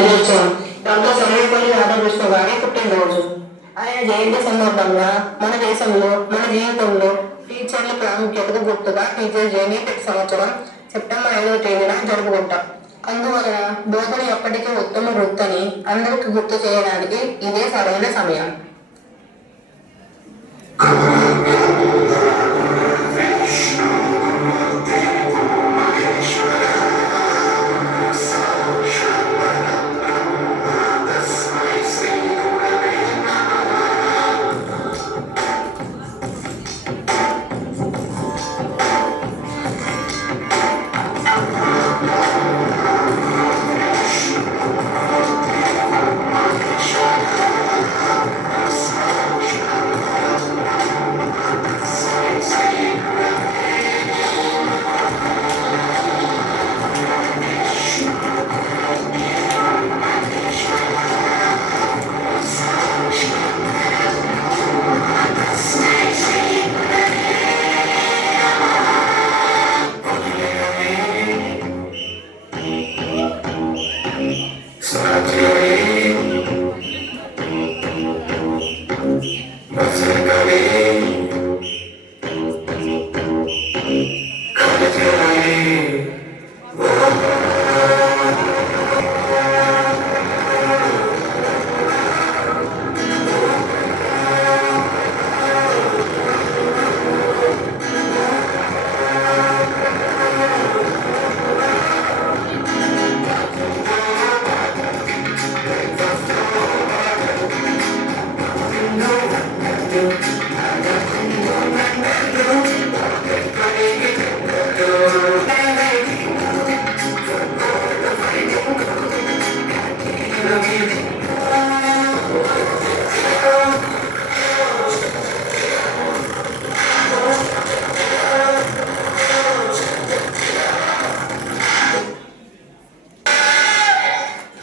దినోత్సవం డాక్టర్ సర్వేపల్లి రాధాకృష్ణ గారి పుట్టినరోజు. ఆయన జయంతి సందర్భంగా మన దేశంలో మన జీవితంలో టీచర్ల ప్రాముఖ్యతకు గుర్తుగా టీచర్స్ డేని ప్రతి సంవత్సరం సెప్టెంబర్ 5వ తేదీన జరుపుకుంటాం. అందువలన బోధన ఎప్పటికీ ఉత్తమ వృత్తని అందరికి గుర్తు చేయడానికి ఇదే సరైన సమయం.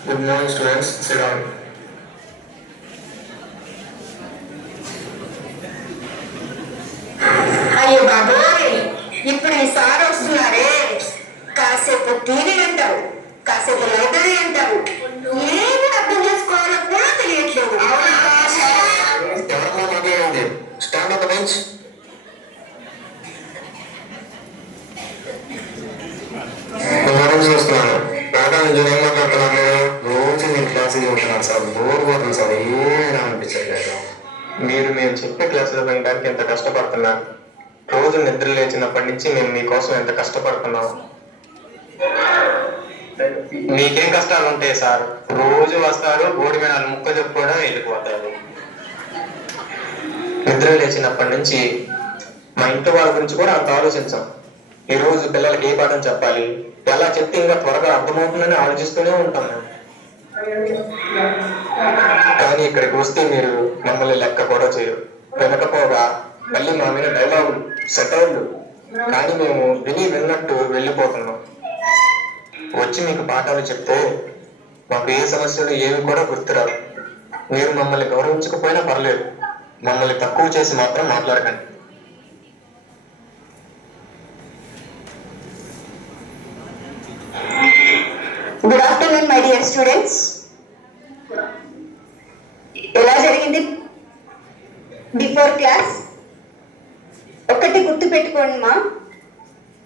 Good morning, students. Sit down. అయ్యో బాబోయ్, ఇప్పుడు ఈ సార్ వస్తున్నారే, కాసేపు టీవీ అంటావు, కాసేపు లైబ్రరీ అంటావు, ఏమి అర్థం చేసుకోవాలో కూడా తెలియట్లేదు. Stand on the bench. చూస్తున్నాను పాఠాలు ఏం మాట్లాడుతున్నాను. రోజు మీరు క్లాసులు ఉంటున్నాను సార్, బోర్ పోతుంది సార్, ఏమైనా అనిపించట్లేదు. మీరు చెప్పే క్లాసులో వినడానికి ఎంత కష్టపడుతున్నా, రోజు నిద్ర లేచినప్పటి నుంచి మేము మీకోసం ఎంత కష్టపడుతున్నాం. మీకేం కష్టాలు ఉంటాయి సార్, రోజు వస్తారు, బోర్డు మీద ముక్క చెప్పుకోవడం వెళ్ళిపోతారు. నిద్ర లేచినప్పటి నుంచి మా ఇంటి వాళ్ళ గురించి కూడా అంత ఆలోచించాం. ఈ రోజు పిల్లలకి ఏ పాఠం చెప్పాలి, ఎలా చెప్తే ఇంకా త్వరగా అర్థమవుతుందని ఆలోచిస్తూనే ఉంటాం మేము. కానీ ఇక్కడికి వస్తే మీరు మమ్మల్ని లెక్క కూడా చేయరు. వినకపోగా మళ్ళీ మా మీద డైలాగులు, సెటైర్లు, కానీ మేము విన్నట్టు వెళ్ళిపోతున్నాం. వచ్చి మీకు పాఠాలు చెప్తే మాకు ఏ సమస్యలు ఏవి కూడా గుర్తురావు. మీరు మమ్మల్ని గౌరవించకపోయినా పర్లేదు, మమ్మల్ని తక్కువ చేసి మాత్రం మాట్లాడకండి. Good afternoon my dear students. ఎలా జరిగింది బిఫోర్ క్లాస్? ఒకటి గుర్తు పెట్టుకోండి మా,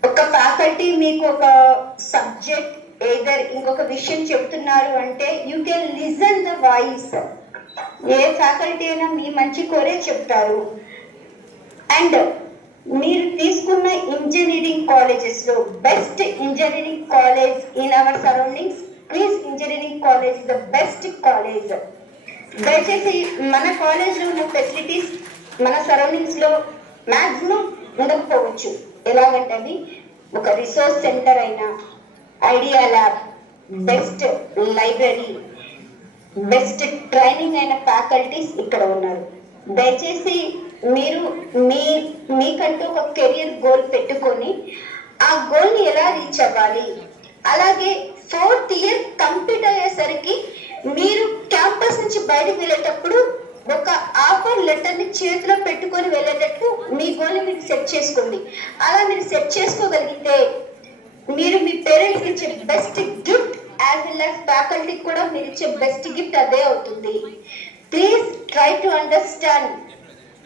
ఒక ఫ్యాకల్టీ మీకు ఒక సబ్జెక్ట్ ఏదర్ ఇంకొక విషయం చెప్తున్నారు అంటే you can listen the voice. ఏ ఫ్యాకల్టీ అయినా మీ మంచి కోరే చెప్తారు. అండ్ మీరు తీసుకున్న ఇంజనీరింగ్ కాలేజెస్ లో best engineering college in our surroundings, Queens engineering college the best college. దయచేసి మన కాలేజ్ లో ఉన్న ఫెసిలిటీస్ మన సరౌండింగ్స్ లో మాక్సిమం ఉండకపోవచ్చు. ఎలాగంటే అవి ఒక రిసోర్స్ సెంటర్ అయినా, idea lab, best library, best training అయిన ఫ్యాకల్టీస్ ఇక్కడ ఉన్నారు. దయచేసి మీరు మీకంటూ ఒక కెరియర్ గోల్ పెట్టుకొని ఆ గోల్ని ఎలా రీచ్ అవ్వాలి, అలాగే 4th ఇయర్ కంప్లీట్ అయ్యేసరికి మీరు క్యాంపస్ నుంచి బయటకు వెళ్ళేటప్పుడు ఒక ఆఫర్ లెటర్ ని చేతిలో పెట్టుకొని వెళ్ళేటట్టు మీ గోల్ మీరు సెట్ చేసుకోండి. అలా మీరు సెట్ చేసుకోగలిగితే మీరు మీ పేరెంట్స్ ఇచ్చే best gift as well as faculty కూడా మీరు ఇచ్చే బెస్ట్ గిఫ్ట్ అదే అవుతుంది. Please try to understand.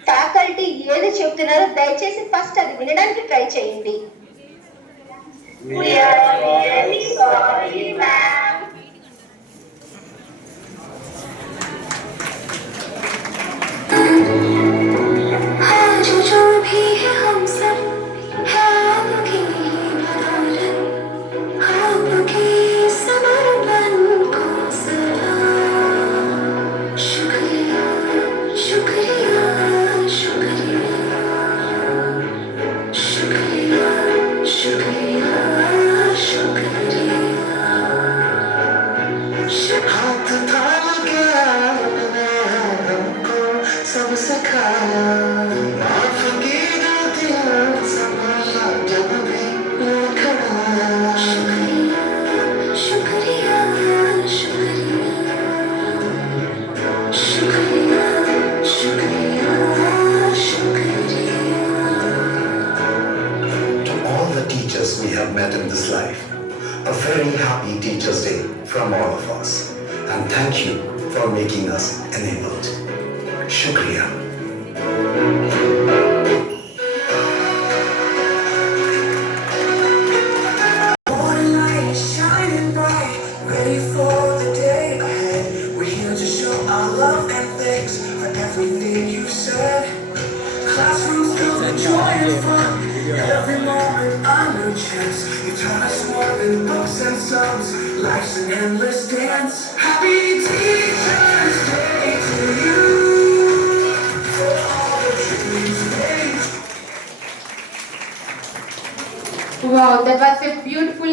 Faculty ఏది చెప్తున్నారో దయచేసి ఫస్ట్ అది వినడానికి ట్రై చేయండి. We are really sorry, ma'am. जो जो भी है हम सब है आपकी बदौलत, आपकी समर्पण को सलाम। शुक्रिया शुक्रिया शुक्रिया शुक्रिया शुक्रिया शुक्रिया। हाथ थाम गया हमको सब सिखाया, माफ की गलतियां संभाला जब भी मैं खड़ा। शुक्रिया शुक्रिया शुक्रिया शुक्रिया शुक्रिया शुक्रिया। To all the teachers we have met in this life, a very happy Teachers' Day from all of us. And thank you for making us enabled. Shukriya. Morning light is shining bright, ready for the day ahead. We're here to show our love and thanks for everything you said. Classrooms filled with joy and fun, every moment a new chance. You taught us more than books and songs, life's an endless dance. Happy Teachers' Day to you, for all the dreams made. Wow, that was a beautiful